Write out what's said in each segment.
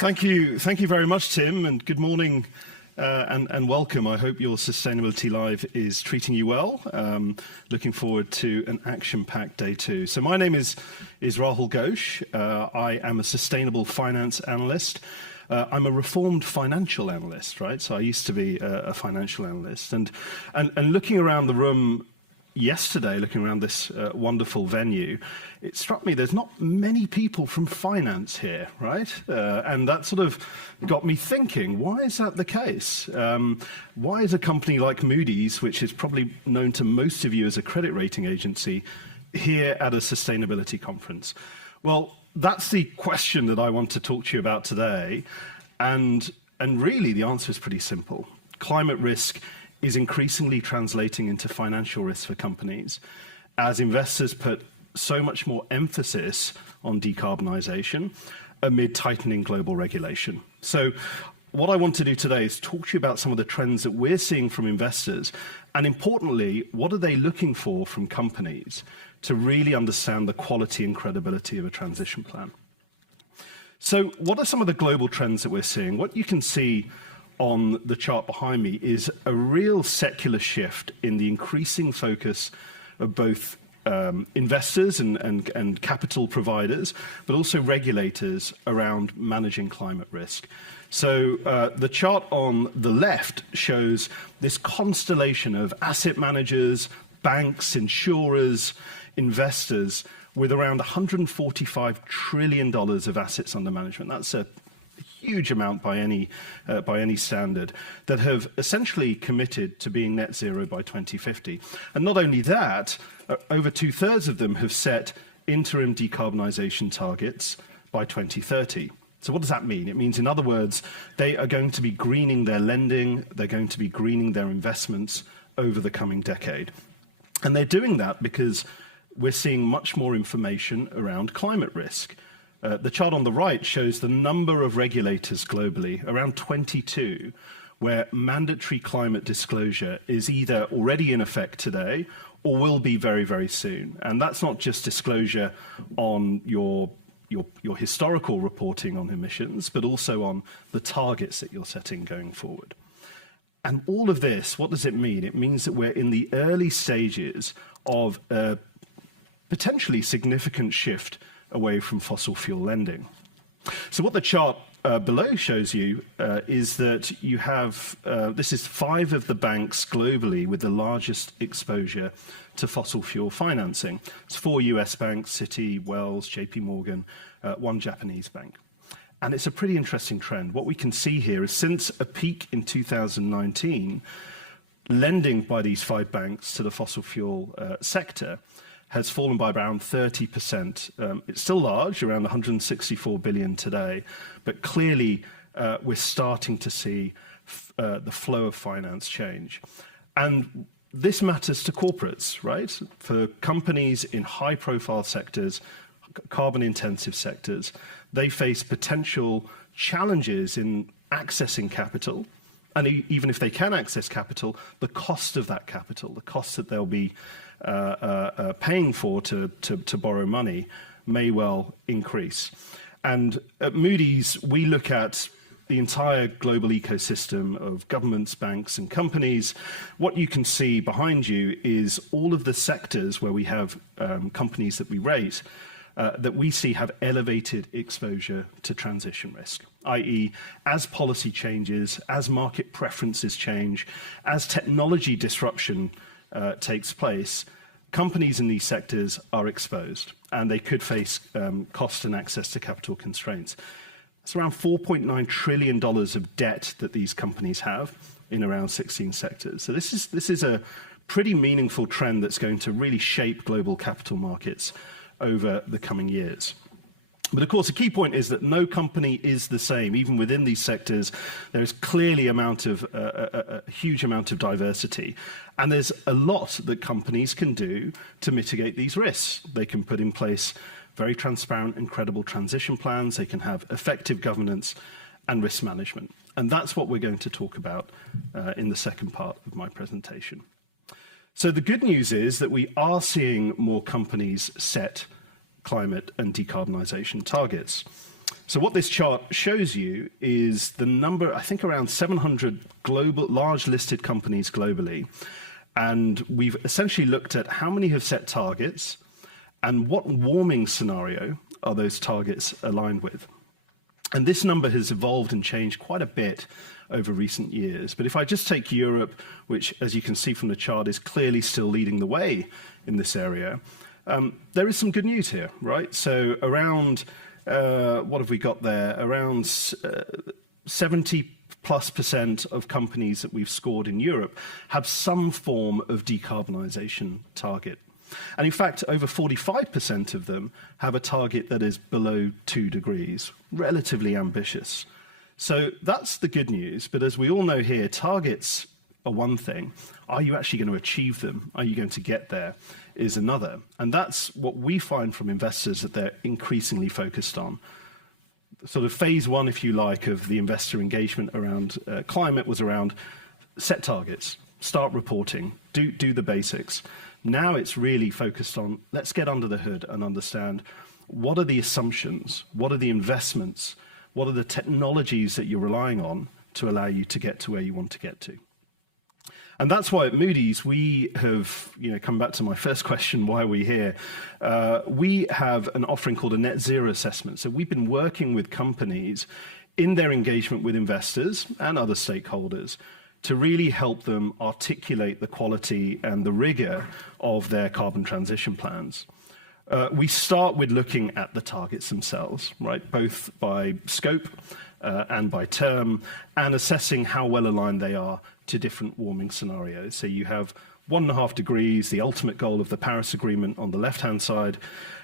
Thank you very much, Tim, and good morning and welcome. I hope your Sustainability Live is treating you well. Looking forward to an action-packed day two. So my name is Rahul Ghosh. I am a sustainable finance analyst. I'm a reformed financial analyst, right? So I used to be a financial analyst. And looking around the room yesterday, looking around this wonderful venue, it struck me there's not many people from finance here, right? And that sort of got me thinking, why is that the case? Why is a company like Moody's, which is probably known to most of you as a credit rating agency, here at a sustainability conference? Well, that's the question that I want to talk to you about today. And really, the answer is pretty simple. Climate risk is increasingly translating into financial risk for companies as investors put so much more emphasis on decarbonisation amid tightening global regulation. So what I want to do today is talk to you about some of the trends that we're seeing from investors, and importantly, what are they looking for from companies to really understand the quality and credibility of a transition plan. So what are some of the global trends that we're seeing? What you can see on the chart behind me is a real secular shift in the increasing focus of both investors and capital providers, but also regulators around managing climate risk. So the chart on the left shows this constellation of asset managers, banks, insurers, investors with around $145 trillion of assets under management. That's a huge amount by any standard, that have essentially committed to being net zero by 2050. And not only that, over 2/3 of them have set interim decarbonisation targets by 2030. So what does that mean? It means, in other words, they are going to be greening their lending, they're going to be greening their investments over the coming decade. And they're doing that because we're seeing much more information around climate risk. The chart on the right shows the number of regulators globally, around 22, where mandatory climate disclosure is either already in effect today or will be very, very soon. And that's not just disclosure on your historical reporting on emissions, but also on the targets that you're setting going forward. And all of this, what does it mean? It means that we're in the early stages of a potentially significant shift away from fossil fuel lending. So what the chart below shows you is that you have, this is 5 of the banks globally with the largest exposure to fossil fuel financing. It's 4 US banks, Citi, Wells, JP Morgan, 1 Japanese bank. And it's a pretty interesting trend. What we can see here is since a peak in 2019, lending by these 5 banks to the fossil fuel sector has fallen by around 30%. It's still large, around 164 billion today, but clearly we're starting to see the flow of finance change. And this matters to corporates, right? For companies in high-profile sectors, carbon-intensive sectors, they face potential challenges in accessing capital, and even if they can access capital, the cost of that capital, the cost that they'll be paying for to borrow money may well increase. And at Moody's, we look at the entire global ecosystem of governments, banks, and companies. What you can see behind you is all of the sectors where we have companies that we rate that we see have elevated exposure to transition risk, i.e., as policy changes, as market preferences change, as technology disruption takes place, companies in these sectors are exposed, and they could face cost and access to capital constraints. It's around $4.9 trillion of debt that these companies have in around 16 sectors. So this is a pretty meaningful trend that's going to really shape global capital markets over the coming years. But of course, a key point is that no company is the same. Even within these sectors, there is clearly a huge amount of diversity. And there's a lot that companies can do to mitigate these risks. They can put in place very transparent and credible transition plans. They can have effective governance and risk management. And that's what we're going to talk about in the second part of my presentation. So the good news is that we are seeing more companies set climate and decarbonisation targets. So what this chart shows you is the number, I think around 700 global, large listed companies globally. And we've essentially looked at how many have set targets and what warming scenario are those targets aligned with. And this number has evolved and changed quite a bit over recent years. But if I just take Europe, which, as you can see from the chart, is clearly still leading the way in this area, there is some good news here, right? So around, what have we got there? Around 70+% of companies that we've scored in Europe have some form of decarbonisation target. And in fact, over 45% of them have a target that is below 2 degrees, relatively ambitious. So that's the good news. But as we all know here, targets are one thing. Are you actually going to achieve them? Are you going to get there? Is another. And that's what we find from investors that they're increasingly focused on. Sort of phase one, if you like, of the investor engagement around climate was around set targets, start reporting, do the basics. Now it's really focused on, let's get under the hood and understand what are the assumptions, what are the investments, what are the technologies that you're relying on to allow you to get to where you want to get to. And that's why at Moody's we have, come back to my first question, why are we here? We have an offering called a net zero assessment. So we've been working with companies in their engagement with investors and other stakeholders to really help them articulate the quality and the rigor of their carbon transition plans. We start with looking at the targets themselves, right, both by scope and by term, and assessing how well aligned they are to different warming scenarios. So you have 1.5 degrees, the ultimate goal of the Paris Agreement on the left-hand side,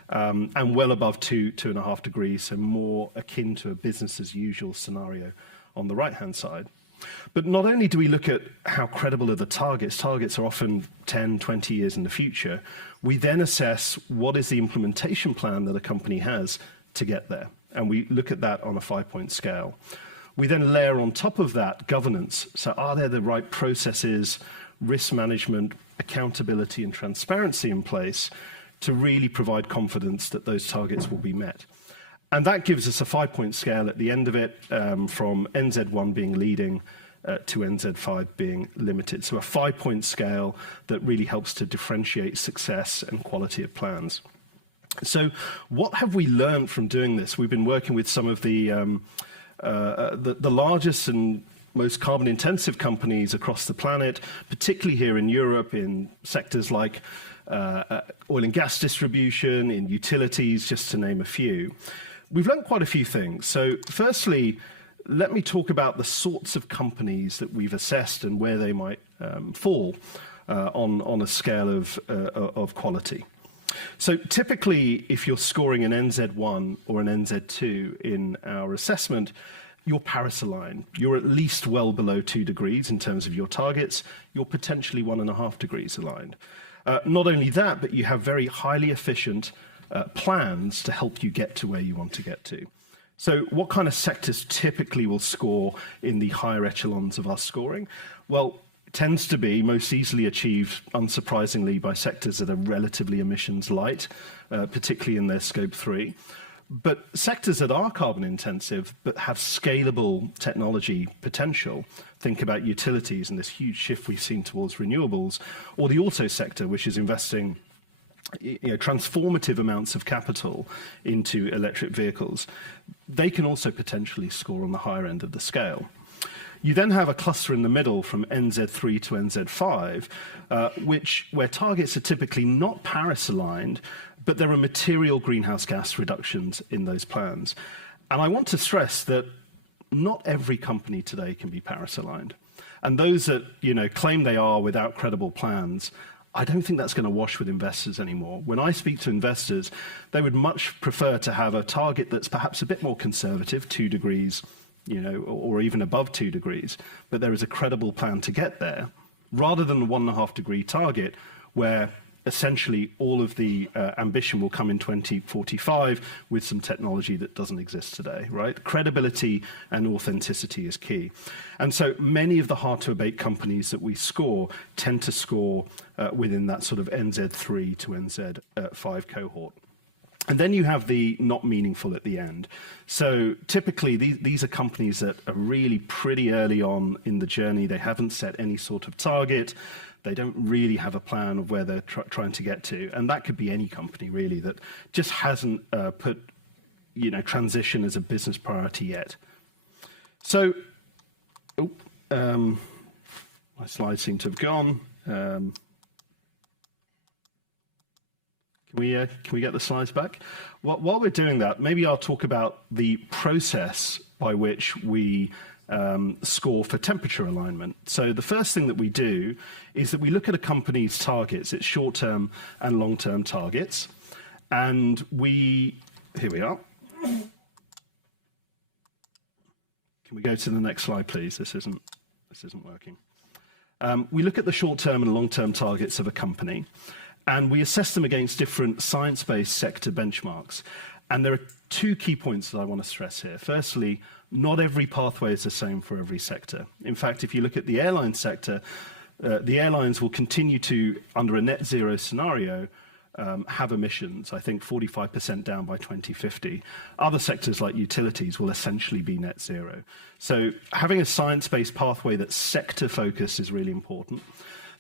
and well above 2.5 degrees, so more akin to a business as usual scenario on the right-hand side. But not only do we look at how credible are the targets are often 10, 20 years in the future, we then assess what is the implementation plan that a company has to get there. And we look at that on a 5-point scale. We then layer on top of that governance. So are there the right processes, risk management, accountability and transparency in place to really provide confidence that those targets will be met? And that gives us a 5-point scale at the end of it, from NZ1 being leading to NZ5 being limited. So a 5-point scale that really helps to differentiate success and quality of plans. So what have we learned from doing this? We've been working with some of the largest and most carbon intensive companies across the planet, particularly here in Europe in sectors like oil and gas distribution, in utilities, just to name a few. We've learned quite a few things. So firstly, let me talk about the sorts of companies that we've assessed and where they might fall on a scale of quality. So typically, if you're scoring an NZ1 or an NZ2 in our assessment, you're Paris aligned. You're at least well below 2 degrees in terms of your targets. You're potentially 1.5 degrees aligned. Not only that, but you have very highly efficient plans to help you get to where you want to get to. So what kind of sectors typically will score in the higher echelons of our scoring? Well, it tends to be most easily achieved, unsurprisingly, by sectors that are relatively emissions light, particularly in their scope 3. But sectors that are carbon intensive but have scalable technology potential, think about utilities and this huge shift we've seen towards renewables, or the auto sector, which is investing transformative amounts of capital into electric vehicles, they can also potentially score on the higher end of the scale. You then have a cluster in the middle from NZ3 to NZ5, where targets are typically not Paris aligned, but there are material greenhouse gas reductions in those plans. And I want to stress that not every company today can be Paris aligned. And those that claim they are without credible plans, I don't think that's going to wash with investors anymore. When I speak to investors, they would much prefer to have a target that's perhaps a bit more conservative, 2 degrees, or even above 2 degrees, but there is a credible plan to get there, rather than the 1.5 degree target, where essentially all of the ambition will come in 2045 with some technology that doesn't exist today, right? Credibility and authenticity is key. And so many of the hard to abate companies that we score tend to score within that sort of NZ3 to NZ5 cohort. And then you have the not meaningful at the end. So typically, these are companies that are really pretty early on in the journey. They haven't set any sort of target. They don't really have a plan of where they're trying to get to. And that could be any company, really, that just hasn't put transition as a business priority yet. So, my slides seem to have gone. Can we get the slides back? While we're doing that, maybe I'll talk about the process by which we score for temperature alignment. So the first thing that we do is that we look at a company's targets, its short-term and long-term targets, and here we are. Can we go to the next slide, please? This isn't working. We look at the short-term and long-term targets of a company, and we assess them against different science-based sector benchmarks. And there are two key points that I want to stress here. Firstly, not every pathway is the same for every sector. In fact, if you look at the airline sector, the airlines will continue to, under a net zero scenario, have emissions, I think 45% down by 2050. Other sectors like utilities will essentially be net zero. So having a science-based pathway that's sector-focused is really important.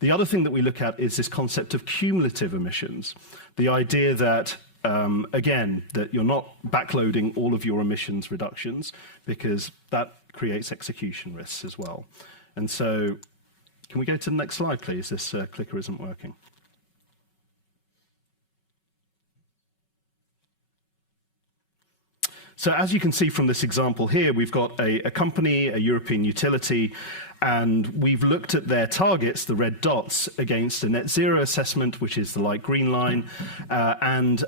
The other thing that we look at is this concept of cumulative emissions. The idea that, again, that you're not backloading all of your emissions reductions because that creates execution risks as well. And so, can we go to the next slide, please? This clicker isn't working. So as you can see from this example here, we've got a company, a European utility, and we've looked at their targets, the red dots, against a net zero assessment, which is the light green line, and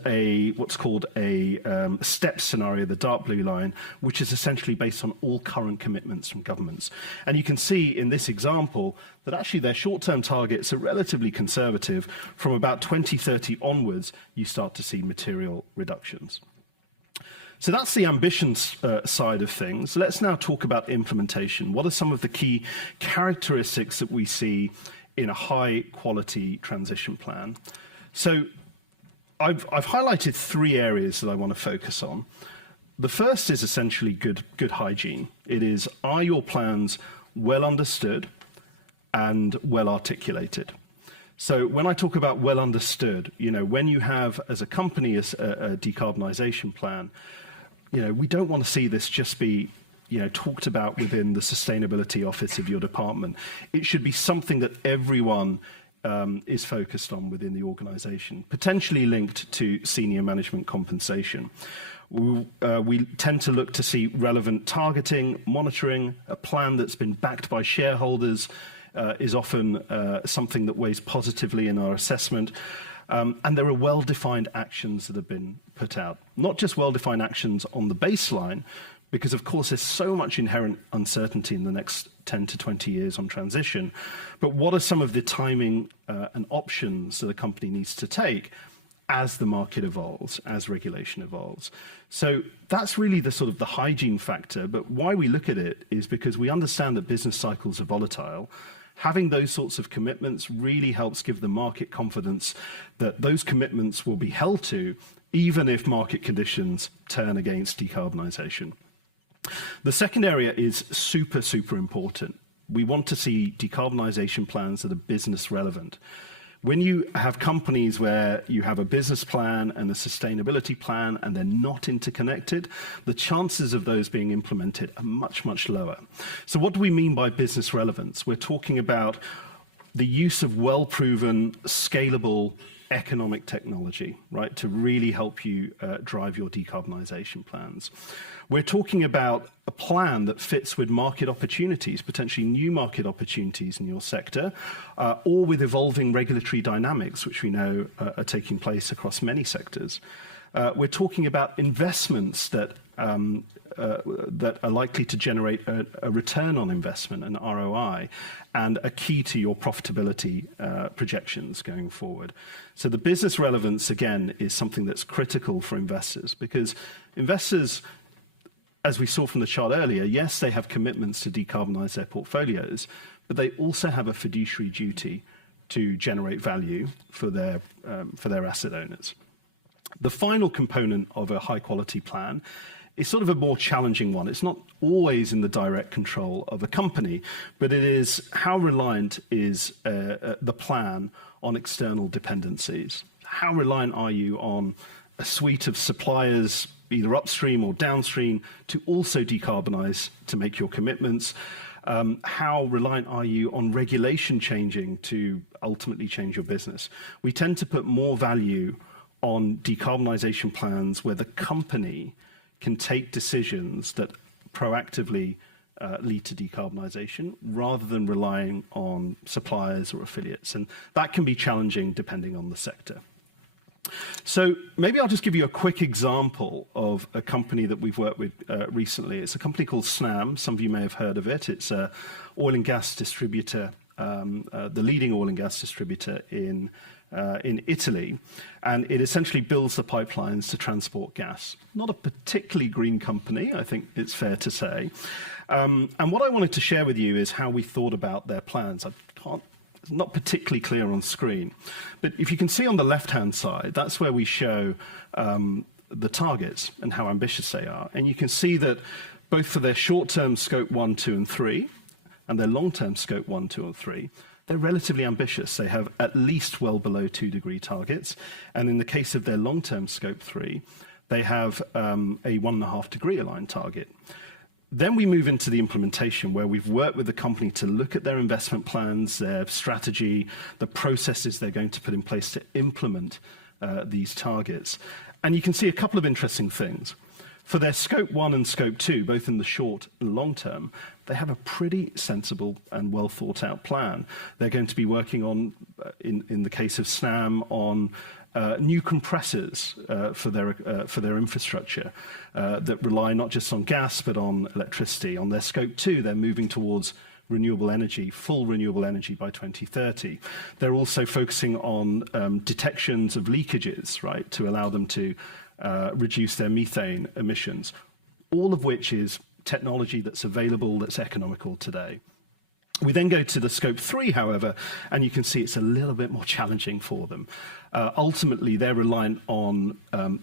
what's called a STEP scenario, the dark blue line, which is essentially based on all current commitments from governments. And you can see in this example that actually their short-term targets are relatively conservative. From about 2030 onwards, you start to see material reductions. So that's the ambitions side of things. Let's now talk about implementation. What are some of the key characteristics that we see in a high-quality transition plan? So I've highlighted three areas that I want to focus on. The first is essentially good hygiene. It is, are your plans well understood and well articulated? So when I talk about well understood, when you have, as a company, a decarbonisation plan, we don't want to see this just be, talked about within the sustainability office of your department. It should be something that everyone is focused on within the organization, potentially linked to senior management compensation. We tend to look to see relevant targeting, monitoring. A plan that's been backed by shareholders is often something that weighs positively in our assessment. And there are well-defined actions that have been put out. Not just well-defined actions on the baseline, because of course there's so much inherent uncertainty in the next 10 to 20 years on transition, but what are some of the timing and options that a company needs to take as the market evolves, as regulation evolves? So that's really the sort of the hygiene factor, but why we look at it is because we understand that business cycles are volatile. Having those sorts of commitments really helps give the market confidence that those commitments will be held to, even if market conditions turn against decarbonisation. The second area is super, super important. We want to see decarbonisation plans that are business relevant. When you have companies where you have a business plan and a sustainability plan and they're not interconnected, the chances of those being implemented are much, much lower. So what do we mean by business relevance? We're talking about the use of well-proven, scalable economic technology, right, to really help you drive your decarbonisation plans. We're talking about a plan that fits with market opportunities, potentially new market opportunities in your sector, or with evolving regulatory dynamics, which we know are taking place across many sectors. We're talking about investments that are likely to generate a return on investment, an ROI, and are key to your profitability projections going forward. So the business relevance, again, is something that's critical for investors, because investors, as we saw from the chart earlier, yes, they have commitments to decarbonise their portfolios, but they also have a fiduciary duty to generate value for their asset owners. The final component of a high quality plan is sort of a more challenging one. It's not always in the direct control of a company, but it is how reliant is the plan on external dependencies. How reliant are you on a suite of suppliers, either upstream or downstream, to also decarbonize, to make your commitments? How reliant are you on regulation changing to ultimately change your business? We tend to put more value on decarbonisation plans where the company can take decisions that proactively lead to decarbonisation rather than relying on suppliers or affiliates. And that can be challenging depending on the sector. So maybe I'll just give you a quick example of a company that we've worked with recently. It's a company called Snam. Some of you may have heard of it. It's an oil and gas distributor, the leading oil and gas distributor in Italy, and it essentially builds the pipelines to transport gas. Not a particularly green company, I think it's fair to say. And what I wanted to share with you is how we thought about their plans. It's not particularly clear on screen, but if you can see on the left-hand side, that's where we show the targets and how ambitious they are. And you can see that both for their short-term scope 1, 2, and 3, and their long-term scope 1, 2, and 3, they're relatively ambitious. They have at least well below 2-degree targets. And in the case of their long-term scope 3, they have a 1.5-degree aligned target. Then we move into the implementation, where we've worked with the company to look at their investment plans, their strategy, the processes they're going to put in place to implement these targets. And you can see a couple of interesting things. For their scope 1 and scope 2, both in the short and long term, they have a pretty sensible and well thought out plan. They're going to be working on, in the case of Snam, on new compressors for their infrastructure that rely not just on gas but on electricity. On their scope 2, they're moving towards renewable energy, full renewable energy by 2030. They're also focusing on detections of leakages, right, to allow them to reduce their methane emissions, all of which is technology that's available, that's economical today. We then go to the scope 3, however, and you can see it's a little bit more challenging for them. Ultimately, they're reliant on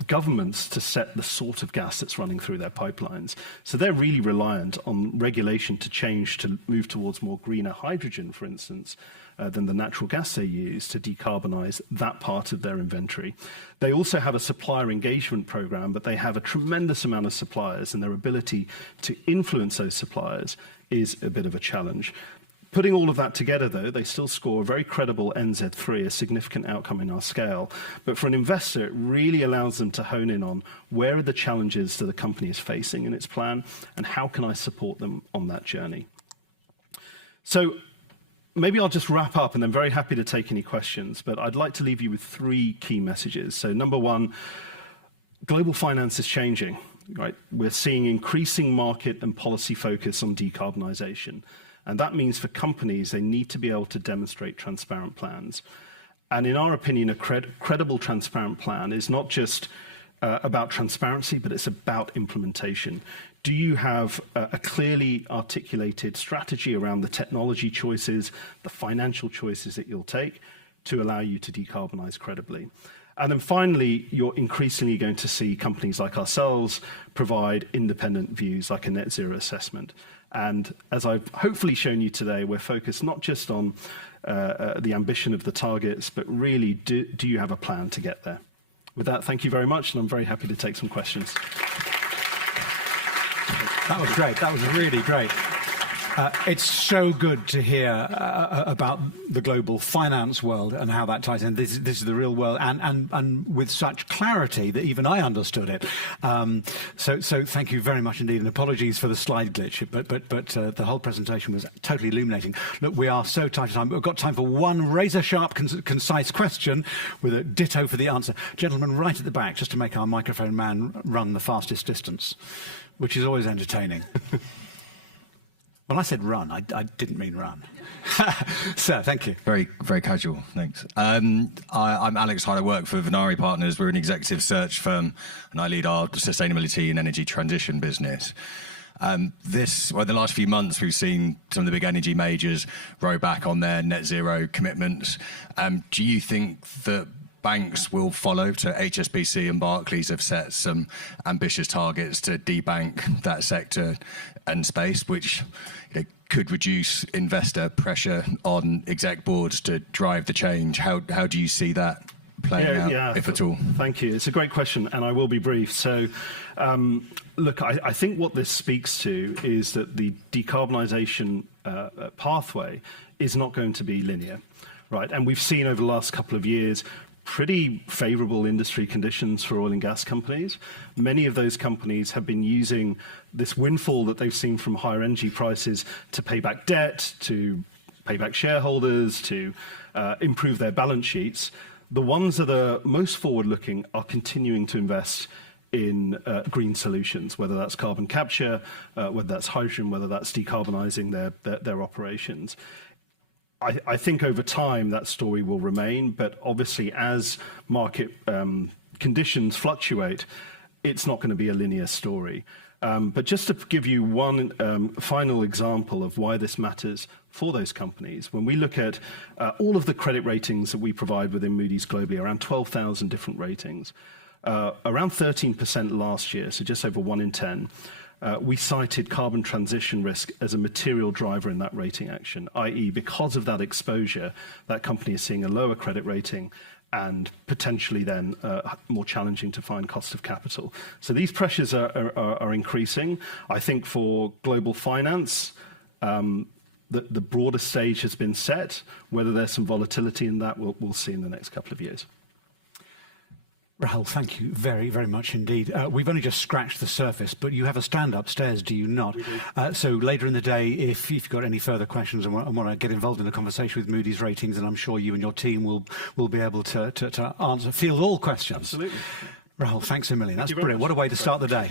governments to set the sort of gas that's running through their pipelines. So they're really reliant on regulation to change, to move towards more greener hydrogen, for instance, than the natural gas they use to decarbonize that part of their inventory. They also have a supplier engagement program, but they have a tremendous amount of suppliers, and their ability to influence those suppliers is a bit of a challenge. Putting all of that together, though, they still score a very credible NZ3, a significant outcome in our scale. But for an investor, it really allows them to hone in on where are the challenges that the company is facing in its plan, and how can I support them on that journey. So maybe I'll just wrap up, and I'm very happy to take any questions, but I'd like to leave you with 3 key messages. So number 1, global finance is changing, right? We're seeing increasing market and policy focus on decarbonisation. And that means for companies, they need to be able to demonstrate transparent plans. And in our opinion, a credible transparent plan is not just about transparency, but it's about implementation. Do you have a clearly articulated strategy around the technology choices, the financial choices that you'll take to allow you to decarbonize credibly? And then finally, you're increasingly going to see companies like ourselves provide independent views, like a net zero assessment. And as I've hopefully shown you today, we're focused not just on the ambition of the targets, but really, do you have a plan to get there? With that, thank you very much, and I'm very happy to take some questions. That was great. That was really great. It's so good to hear about the global finance world and how that ties in. This is the real world, and with such clarity that even I understood it. So thank you very much indeed, and apologies for the slide glitch, but the whole presentation was totally illuminating. Look, we are so tight on time. We've got time for one razor-sharp, concise question with a ditto for the answer. Gentleman right at the back, just to make our microphone man run the fastest distance, which is always entertaining. When I said run, I didn't mean run. Sir, thank you. Very, very casual, thanks. I'm Alex Hyde. I work for Venari Partners. We're an executive search firm, and I lead our sustainability and energy transition business. The last few months, we've seen some of the big energy majors row back on their net zero commitments. Do you think that banks will follow. So HSBC and Barclays have set some ambitious targets to debank that sector and space, which could reduce investor pressure on exec boards to drive the change. How do you see that playing out, if at all? Thank you. It's a great question, and I will be brief. So, look, I think what this speaks to is that the decarbonisation pathway is not going to be linear, right? And we've seen over the last couple of years pretty favourable industry conditions for oil and gas companies. Many of those companies have been using this windfall that they've seen from higher energy prices to pay back debt, to pay back shareholders, to improve their balance sheets. The ones that are most forward-looking are continuing to invest in green solutions, whether that's carbon capture, whether that's hydrogen, whether that's decarbonising their operations. I think over time that story will remain, but obviously as market conditions fluctuate, it's not going to be a linear story. But just to give you one final example of why this matters for those companies, when we look at all of the credit ratings that we provide within Moody's globally, around 12,000 different ratings, around 13% last year, so just over 1 in 10, we cited carbon transition risk as a material driver in that rating action, i.e. because of that exposure, that company is seeing a lower credit rating and potentially then more challenging to find cost of capital. So these pressures are increasing. I think for global finance, the broader stage has been set. Whether there's some volatility in that, we'll see in the next couple of years. Rahul, thank you very, very much indeed. We've only just scratched the surface, but you have a stand upstairs, do you not? So later in the day, if you've got any further questions and want to get involved in a conversation with Moody's ratings, and I'm sure you and your team will be able to field all questions. Absolutely. Rahul, thanks a million. That's brilliant. What a way to start the day.